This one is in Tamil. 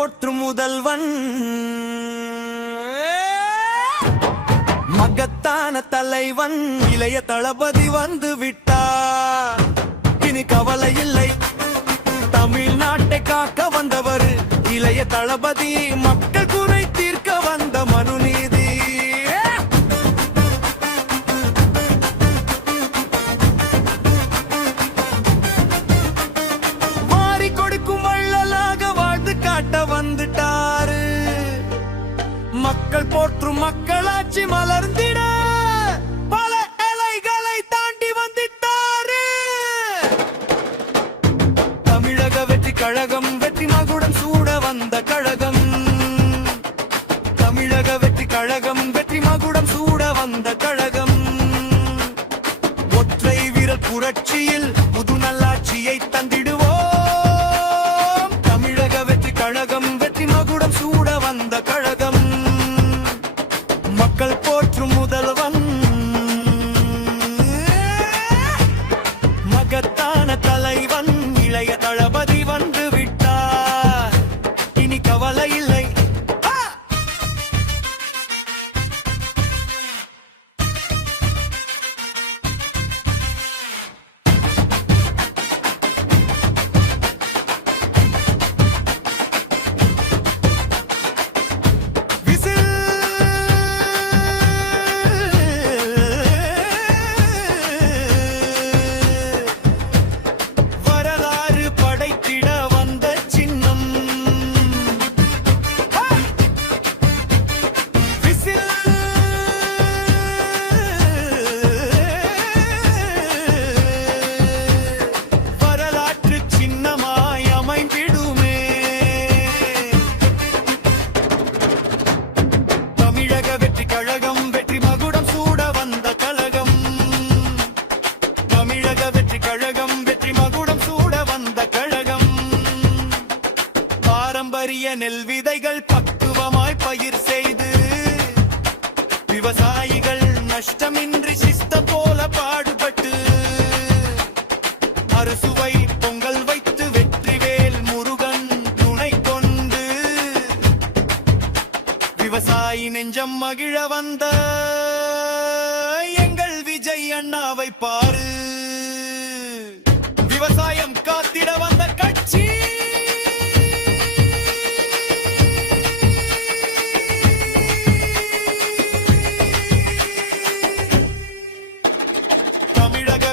போற்றும் முதல்வன் மகத்தான தலைவன் இளைய தளபதி வந்து விட்டார். இனி கவலை இல்லை, தமிழ்நாட்டை காக்க வந்தவர் இளைய தளபதி, மக்கள் குறை தீர்க்க வந்த மனுநீதி. மாறி கொடுக்கும் வள்ளலாக வாழ்ந்து காட்ட வந்துட்டாரு. மக்கள் போற்றும் மக்களாட்சி மலர்ந்திட பல எல்லைகளை தாண்டி வந்துட்டாரு. தமிழக வெற்றி கழகம் வெற்றி மகுடம் சூட வந்த கழகம். தமிழக வெற்றி கழகம் வெற்றி மகுடம் சூட வந்த கழகம். ஒற்றை வீரல் புரட்சியில் புது நல்லாட்சியை தந்திடுவோம். தமிழக வெற்றி கழகம் வெற்றி மகுடம் சூட வந்த கழகம். மக்கள் போற்றும் முதல்வன் மகத்தான தலைவன் இளைய தளபதி வந்து விட்டார். இனி கவலை இல்லை. நெல் விதைகள் பக்குவமாய் பயிர் செய்து விவசாயிகள் நஷ்டமின்றி சிஸ்டம் போல பாடுபட்டு அறுசுவை பொங்கல் வைத்து வெற்றிவேல் முருகன் துணை கொண்டு விவசாயி நெஞ்சம் மகிழ வந்த எங்கள் விஜய் அண்ணாவை பாரு. விவசாயம் காத்திட வந்த கட்சி தமிழக